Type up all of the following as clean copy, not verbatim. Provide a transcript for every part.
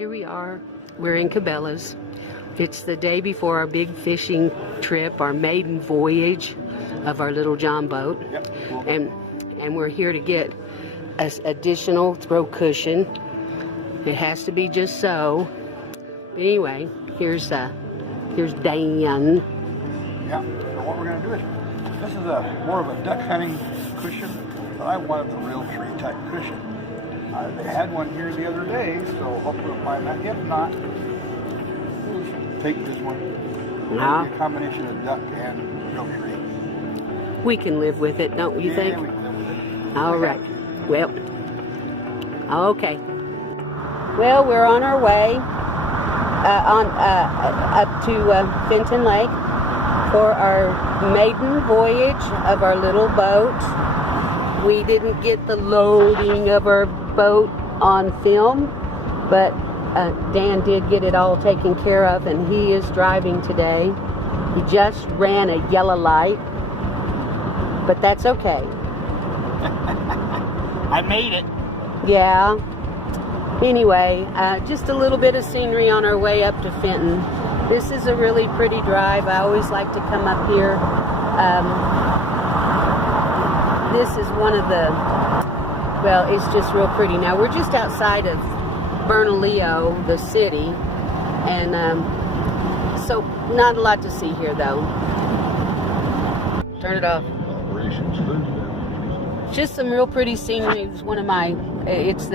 Here we are. We're in Cabela's. It's the day before our big fishing trip, our maiden voyage of our little John boat. Yep. And we're here to get an additional throw cushion. It has to be just so. But anyway, here's Dan. Yeah, so what we're going to do is, this is more of a duck hunting cushion, but I wanted the real tree type cushion. They had one here the other day, so hopefully we'll find that. If not, we'll just take this one. Yeah. It'll be a combination of duck and real tree. We can live with it, don't you think? Yeah, we can live with it. All right. Well, okay. Well, we're on our way up to Fenton Lake for our maiden voyage of our little boat. We didn't get the loading of our boat on film, but Dan did get it all taken care of, and he is driving today. He just ran a yellow light, but that's okay. I made it. Yeah. Anyway, just a little bit of scenery on our way up to Fenton. This is a really pretty drive. I always like to come up here. This is one of the, well, it's just real pretty. Now, we're just outside of Bernalillo, the city, and so not a lot to see here, though. Turn it off. Just some real pretty scenery. It's one of my, it's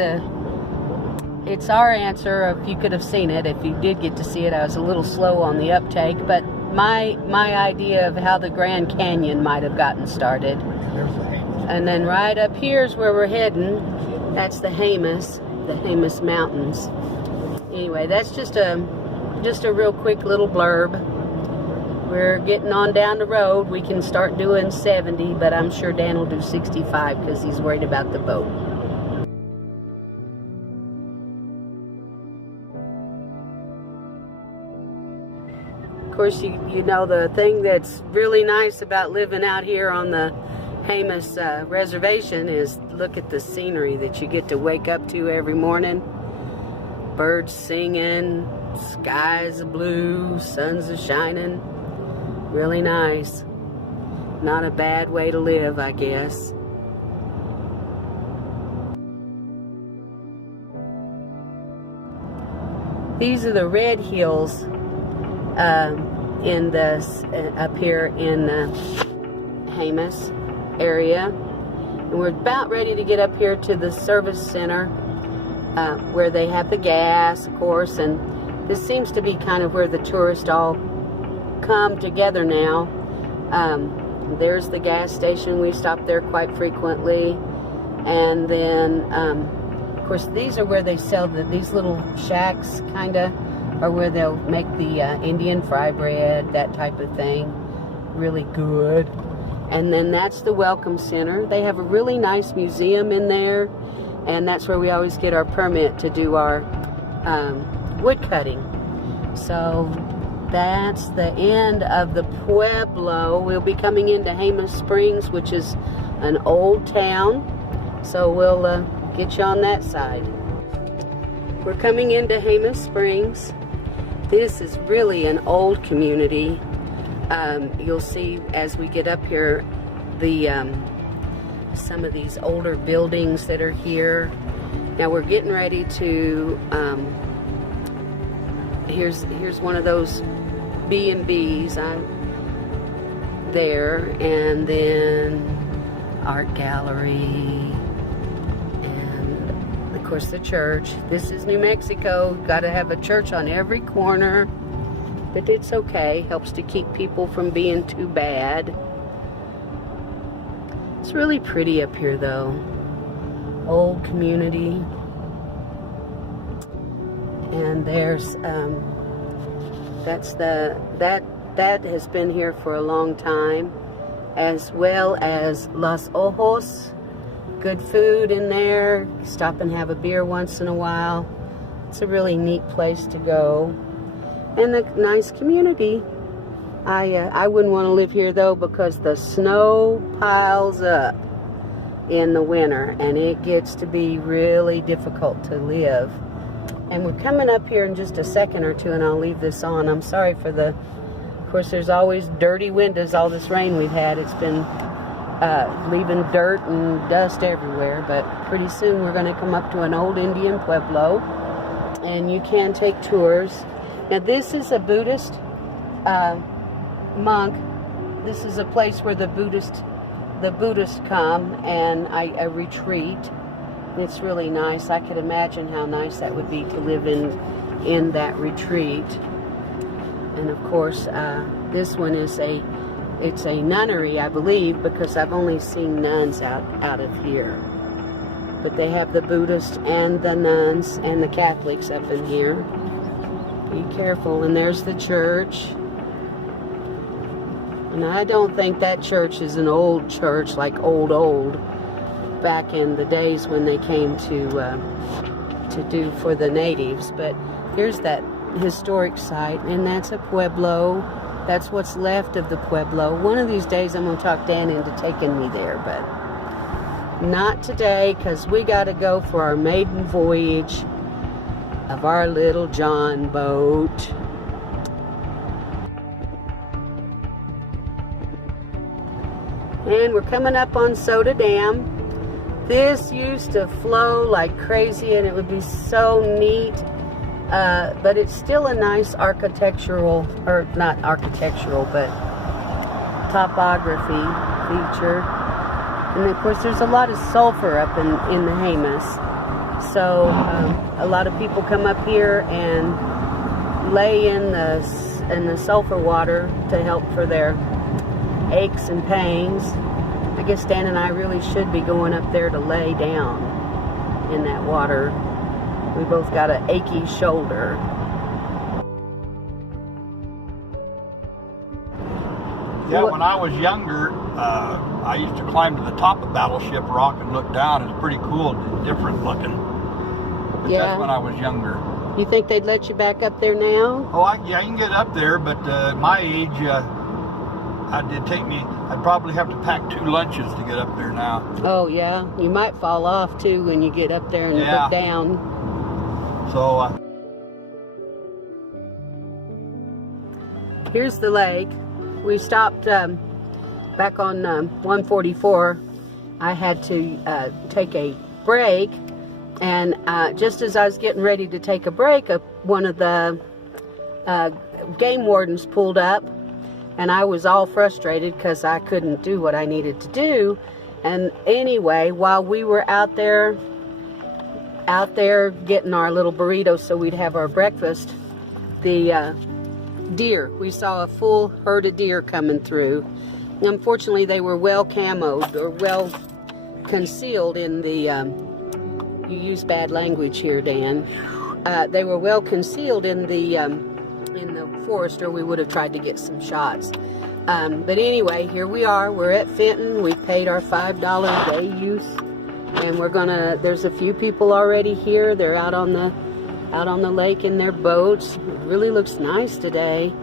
our answer. If you could have seen it, if you did get to see it, I was a little slow on the uptake, but my idea of how the Grand Canyon might have gotten started. And then right up here is where we're heading. That's the Jemez Mountains. Anyway, that's just a real quick little blurb. We're getting on down the road. We can start doing 70, but I'm sure Dan will do 65 because he's worried about the boat. Of course, you know the thing that's really nice about living out here on the Jemez reservation is look at the scenery that you get to wake up to every morning. Birds singing, skies are blue, suns are shining. Really nice. Not a bad way to live, I guess. These are the red hills up here in Jemez area, and we're about ready to get up here to the service center where they have the gas, of course, and this seems to be kind of where the tourists all come together now. There's the gas station. We stop there quite frequently, and then of course these are where they sell these little shacks, kinda, or where they'll make the Indian fry bread, that type of thing. Really good. And then that's the Welcome Center. They have a really nice museum in there, and that's where we always get our permit to do our wood cutting. So that's the end of the Pueblo. We'll be coming into Jemez Springs, which is an old town. So we'll get you on that side. We're coming into Jemez Springs. This is really an old community. You'll see as we get up here the some of these older buildings that are here. Now we're getting ready to here's one of those B&Bs there, and then art gallery, and of course the church. This is New Mexico. Got to have a church on every corner. But it's okay. Helps to keep people from being too bad. It's really pretty up here, though. Old community. And there's that has been here for a long time, as well as Los Ojos. Good food in there. Stop and have a beer once in a while. It's a really neat place to go. And a nice community. I wouldn't want to live here though, because the snow piles up in the winter and it gets to be really difficult to live. And we're coming up here in just a second or two, and I'll leave this on. I'm sorry for the, of course, there's always dirty windows. All this rain we've had, it's been leaving dirt and dust everywhere. But pretty soon we're going to come up to an old Indian pueblo, and you can take tours. Now this is a Buddhist monk. This is a place where the Buddhists come and I retreat. It's really nice. I could imagine how nice that would be to live in that retreat. And of course, this one is it's a nunnery, I believe, because I've only seen nuns out of here. But they have the Buddhists and the nuns and the Catholics up in here. Be careful. And there's the church. And I don't think that church is an old church, like old, back in the days when they came to do for the natives. But here's that historic site, and that's a pueblo. That's what's left of the pueblo. One of these days I'm going to talk Dan into taking me there, but not today, because we got to go for our maiden voyage of our little John boat. And we're coming up on Soda Dam. This used to flow like crazy, and it would be so neat. But it's still a nice architectural, or not architectural, but topography feature. And of course, there's a lot of sulfur up in the Jemez. So a lot of people come up here and lay in the sulfur water to help for their aches and pains. I guess Dan and I really should be going up there to lay down in that water. We both got an achy shoulder. Yeah, when I was younger, I used to climb to the top of Battleship Rock and look down. It's pretty cool, different looking. But Yeah. That's when I was younger. You think they'd let you back up there now? Oh, yeah, you can get up there, but my age, I'd probably have to pack 2 lunches to get up there now. Oh yeah, you might fall off too when you get up there and look down. So, here's the lake. We stopped back on 144. I had to take a break, and just as I was getting ready to take a break, one of the game wardens pulled up, and I was all frustrated because I couldn't do what I needed to do. And anyway, while we were out there getting our little burritos so we'd have our breakfast, the deer, we saw a full herd of deer coming through. Unfortunately, they were well camoed, or well concealed in the you use bad language here, Dan. They were well concealed in the forest, or we would have tried to get some shots. But anyway, here we are. We're at Fenton. We paid our $5 day use, and there's a few people already here. They're out on the lake in their boats. It really looks nice today.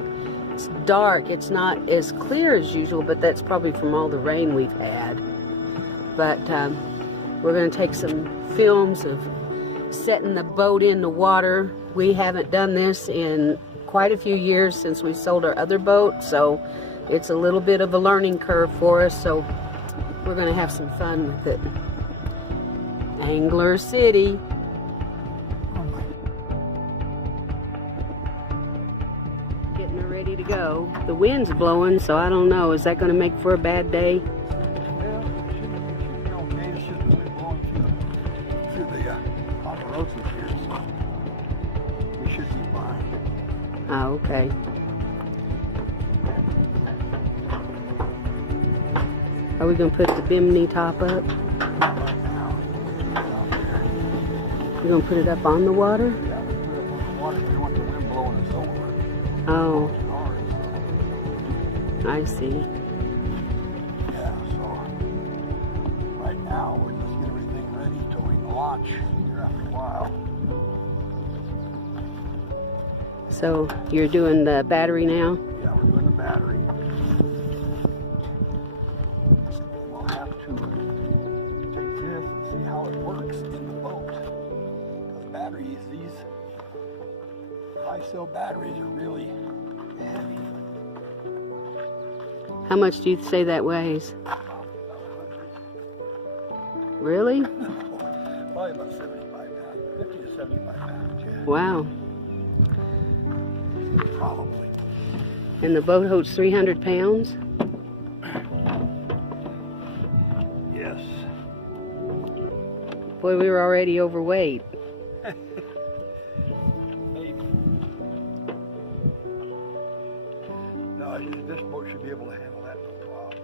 It's dark. It's not as clear as usual, but that's probably from all the rain we've had. But we're going to take some films of setting the boat in the water. We haven't done this in quite a few years since we sold our other boat, so it's a little bit of a learning curve for us, so we're going to have some fun with it. Angler City. Getting her ready to go. The wind's blowing, so I don't know. Is that going to make for a bad day? well, it should be okay. It's just the wind blowing through the paparazzi here, so we should be fine. Oh, okay. Are we going to put the bimini top up? Right now, out there. You're going to put it up on the water? Yeah, we put it up on the water. We don't want the wind blowing us over. Oh, Hard. I see. Yeah, so right now we're just getting everything ready till we can launch here after a while. So you're doing the battery now? Yeah, we're doing the battery. We'll have to take this and see how it works in the boat. Because batteries, these cell batteries are really heavy. How much do you say that weighs? Really? Probably about 75 pounds, 50 to 75 pounds, yeah. Wow. Probably. And the boat holds 300 pounds? Yes. Boy, we were already overweight. Maybe. No, this boat should be able to handle that no problem.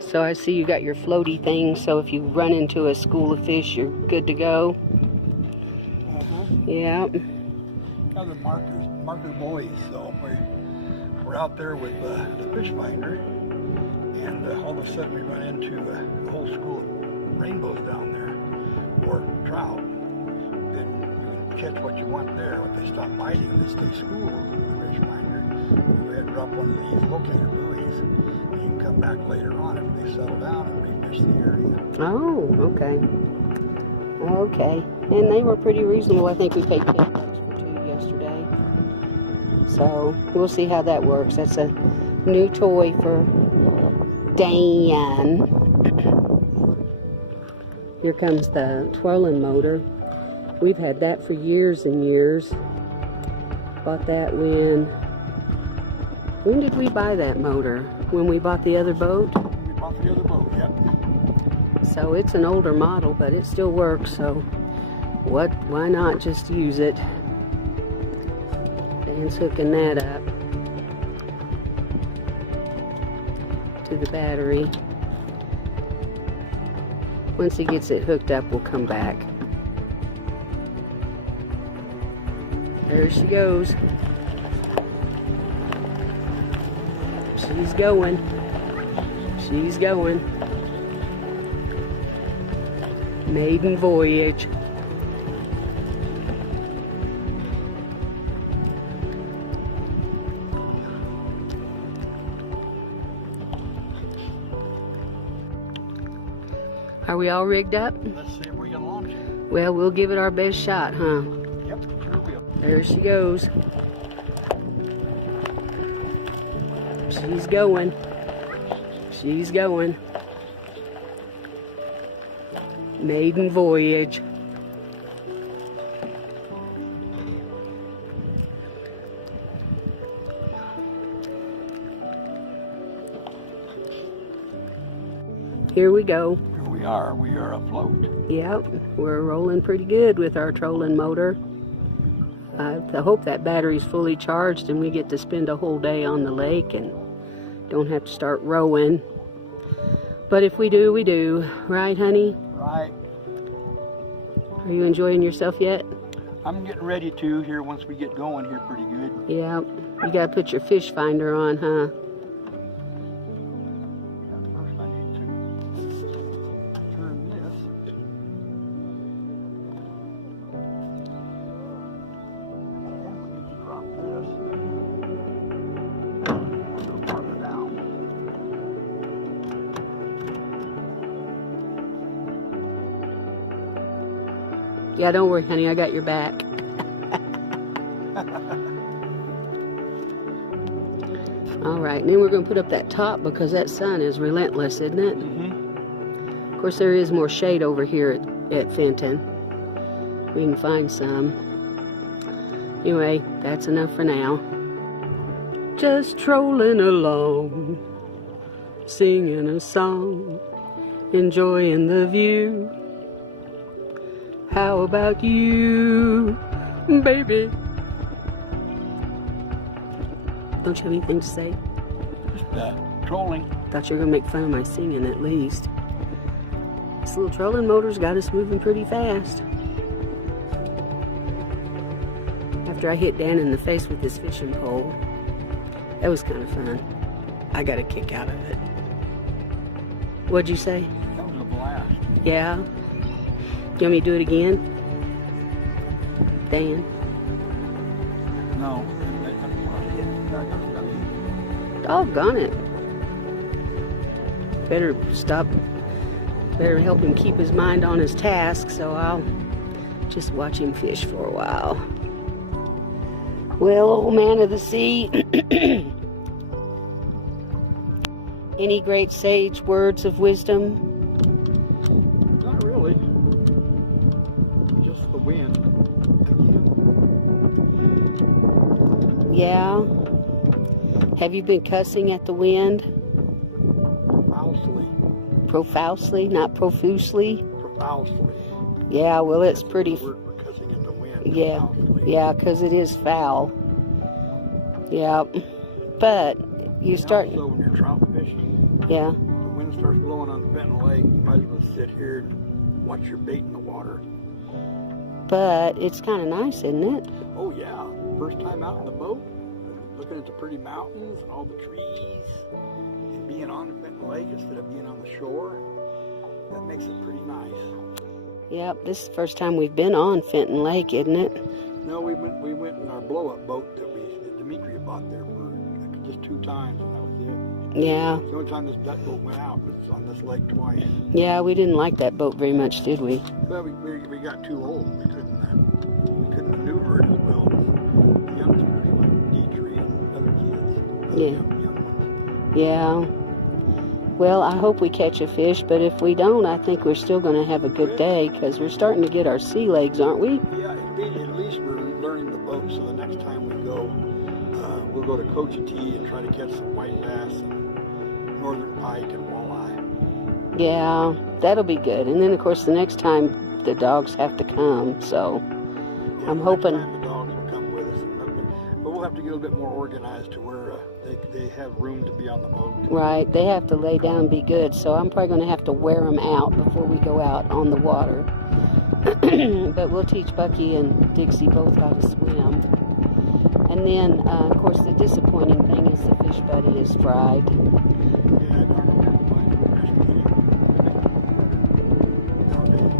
So I see you got your floaty thing, so if you run into a school of fish, you're good to go. Yeah. Other marker buoys, so we're out there with the fish finder, and all of a sudden we run into a whole school of rainbows down there, or trout. Then you can catch what you want there. If they stop biting and they stay school with the fish finder, you go ahead and drop one of these locator buoys, and you can come back later on if they settle down and refish the area. Oh, okay. Okay. And they were pretty reasonable. I think we paid $10 for 2 yesterday. So we'll see how that works. That's a new toy for Dan. Here comes the trolling motor. We've had that for years and years. Bought that when did we buy that motor? When we bought the other boat? We bought the other boat, yep. So it's an older model, but it still works, so why not just use it? Dan's hooking that up to the battery. Once he gets it hooked up, we'll come back. There she goes. She's going. She's going. Maiden Voyage. Are we all rigged up? Let's see if we can launch it. Well, we'll give it our best shot, huh? Yep, sure will. There she goes. She's going. She's going. Maiden Voyage. Here we go. Here we are afloat. Yep, we're rolling pretty good with our trolling motor. I hope that battery's fully charged and we get to spend a whole day on the lake and don't have to start rowing. But if we do, we do. Right, honey? Right. Are you enjoying yourself yet? I'm getting ready to here once we get going here pretty good. Yeah, you gotta put your fish finder on, huh? First I need to turn this. And we need to drop this. A little farther down. Yeah, don't worry, honey, I got your back. All right, and then we're going to put up that top because that sun is relentless, isn't it? Mm-hmm. Of course, there is more shade over here at Fenton. We can find some. Anyway, that's enough for now. Just trolling along, singing a song, enjoying the view. How about you, baby? Don't you have anything to say? Just trolling. Thought you were going to make fun of my singing at least. This little trolling motor's got us moving pretty fast. After I hit Dan in the face with this fishing pole, that was kind of fun. I got a kick out of it. What'd you say? That was a blast. Yeah? You want me to do it again? Dan? No. Doggone it. Better stop. Better help him keep his mind on his task, so I'll Just watch him fish for a while. Well, old man of the sea, any great sage words of wisdom? Not really. Just the wind again. Yeah. Have you been cussing at the wind? Profusely. Profusely, not profusely? Profusely. Yeah, well, it's pretty. Word for cussing at the wind. Yeah, Profusely. yeah, because it is foul. Yeah, but you start. Also, when you're trout fishing, Yeah. the wind starts blowing on the Benton Lake, you might as well sit here and watch your bait in the water. But it's kind of nice, isn't it? Oh yeah, first time out in the boat, looking at the pretty mountains and all the trees, and being on the Benton Lake instead of being on the shore, that makes it pretty nice. Yep, this is the first time we've been on Fenton Lake, isn't it? No, we went in our blow-up boat that Demetria bought there for just 2 times, and that was it. Yeah. The only time that boat went out was on this lake twice. Yeah, we didn't like that boat very much, did we? But we got too old. We couldn't maneuver it as well as the youngsters like Dietrich and other kids. Yeah. Young ones. Yeah. Well, I hope we catch a fish, but if we don't, I think we're still going to have a good day because we're starting to get our sea legs, aren't we? Yeah, at least we're learning the boat, so the next time we go, we'll go to Cochiti and try to catch some white bass and northern pike and walleye. Yeah, that'll be good. And then, of course, the next time the dogs have to come, so Yeah, I'm the hoping. next time the dogs will come with us, but we'll have to get a little bit more organized to where they have room to be on the boat. Right, they have to lay down and be good, so I'm probably going to have to wear them out before we go out on the water. But we'll teach Bucky and Dixie both how to swim. And then, of course, the disappointing thing is the fish buddy is fried. Yeah, darn it, nowadays,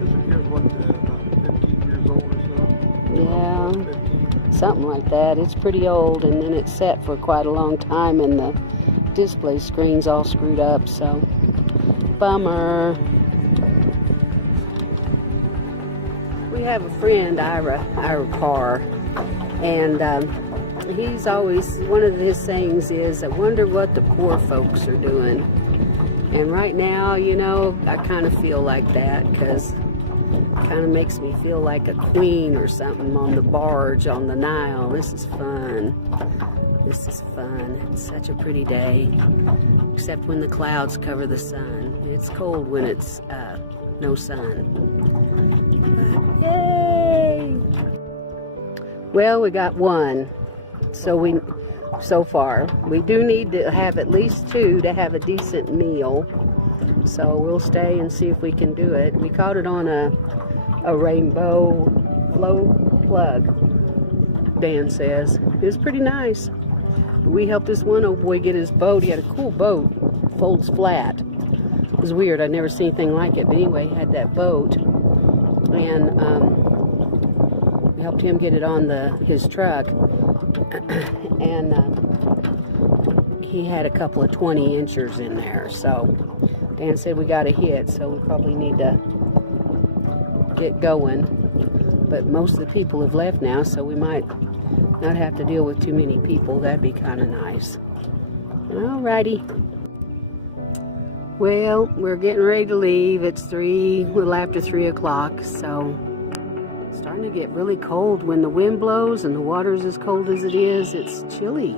this one here's what, about 15 years old or so? Yeah. 15. Something like that. It's pretty old, and then it's set for quite a long time, and the display screen's all screwed up, so bummer. We have a friend, Ira Carr, and he's always, one of his sayings is, I wonder what the poor folks are doing. And right now, you know, I kind of feel like that, because kind of makes me feel like a queen or something on the barge on the Nile. This is fun. This is fun. It's such a pretty day, except when the clouds cover the sun. It's cold when it's no sun. But, yay! Well, we got one. So far, we do need to have at least 2 to have a decent meal. So we'll stay and see if we can do it. We caught it on a rainbow flow plug, Dan says. It was pretty nice. We helped this one old boy get his boat. He had a cool boat, folds flat. It was weird. I'd never seen anything like it. But anyway, he had that boat, and we helped him get it on his truck. And he had a couple of 20 inchers in there. So Dan said we got a hit, so we probably need to get going. But most of the people have left now, so we might not have to deal with too many people. That'd be kind of nice. Alrighty. Well, we're getting ready to leave. It's a little after 3 o'clock, so it's starting to get really cold when the wind blows and the water's as cold as it is. It's chilly.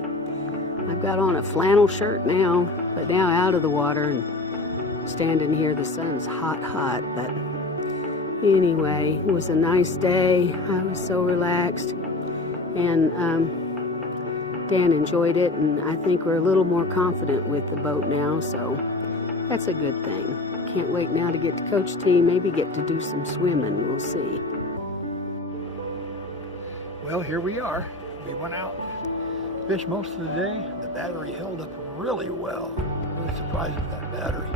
I've got on a flannel shirt now, but now out of the water and standing here, the sun's hot, but anyway, it was a nice day. I was so relaxed, and Dan enjoyed it, and I think we're a little more confident with the boat now, so that's a good thing. Can't wait now to get to Coach T, maybe get to do some swimming. We'll see. Well, here we are. We went out, fished most of the day. The battery held up really well. Really surprised with that battery.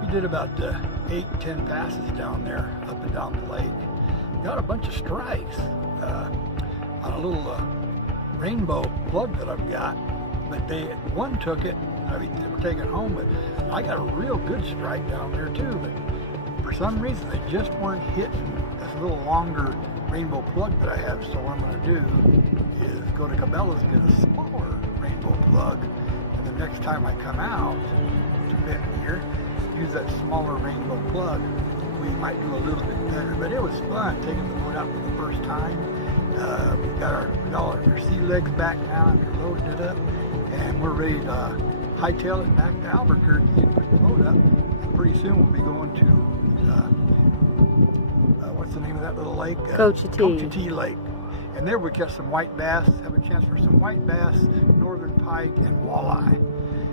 We did about 8-10 passes down there, up and down the lake. Got a bunch of strikes on a little rainbow plug that I've got. But one took it. I mean, they were taking it home, but I got a real good strike down there too. But for some reason they just weren't hitting this little longer rainbow plug that I have. So what I'm going to do is go to Cabela's, get a smaller rainbow plug, and the next time I come out to Benton here, use that smaller rainbow plug. We might do a little bit better, but it was fun taking the boat out for the first time. We've got all our sea legs back now after loading it up, and we're ready to hightail it back to Albuquerque and put the boat up. And pretty soon we'll be going to what's the name of that little lake? Cochiti Lake. And there we catch some white bass, have a chance for some white bass, northern pike, and walleye,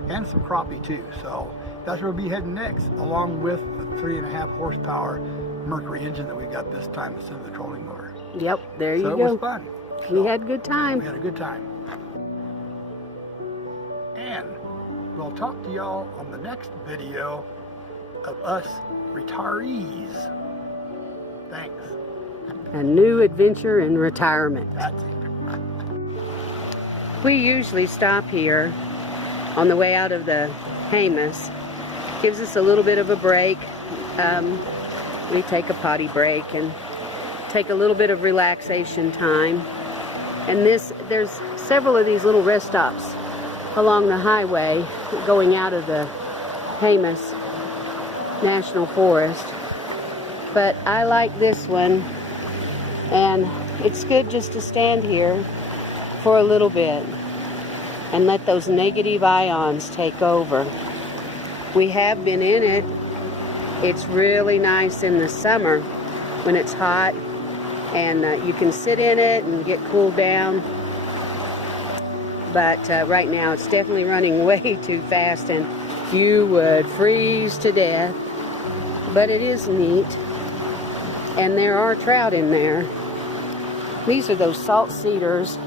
and some crappie too. So that's where we'll be heading next, along with the 3.5 horsepower Mercury engine that we got this time instead of the trolling motor. Yep, there you go. So it was fun. We had a good time. We had a good time. And we'll talk to y'all on the next video of us retirees. Thanks. A new adventure in retirement. That's it. We usually stop here on the way out of the Jemez. Gives us a little bit of a break. We take a potty break and take a little bit of relaxation time. And there's several of these little rest stops along the highway going out of the Jemez National Forest. But I like this one, and it's good just to stand here for a little bit and let those negative ions take over. We have been in it. It's really nice in the summer when it's hot, and you can sit in it and get cooled down. But right now it's definitely running way too fast and you would freeze to death. But it is neat, and there are trout in there. These are those salt cedars.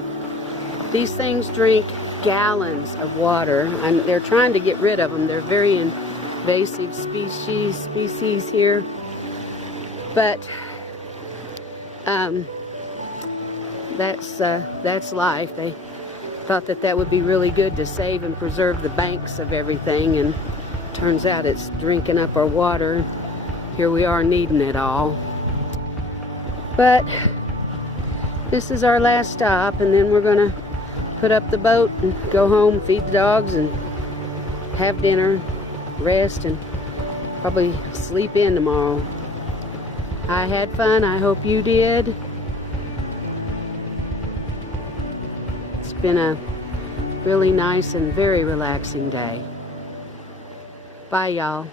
These things drink gallons of water, and they're trying to get rid of them. They're very invasive species here, but that's life. They thought that would be really good to save and preserve the banks of everything, and turns out it's drinking up our water. Here we are needing it all. But this is our last stop, and then we're gonna put up the boat and go home, feed the dogs, and have dinner, rest, and probably sleep in tomorrow. I had fun. I hope you did. It's been a really nice and very relaxing day. Bye, y'all.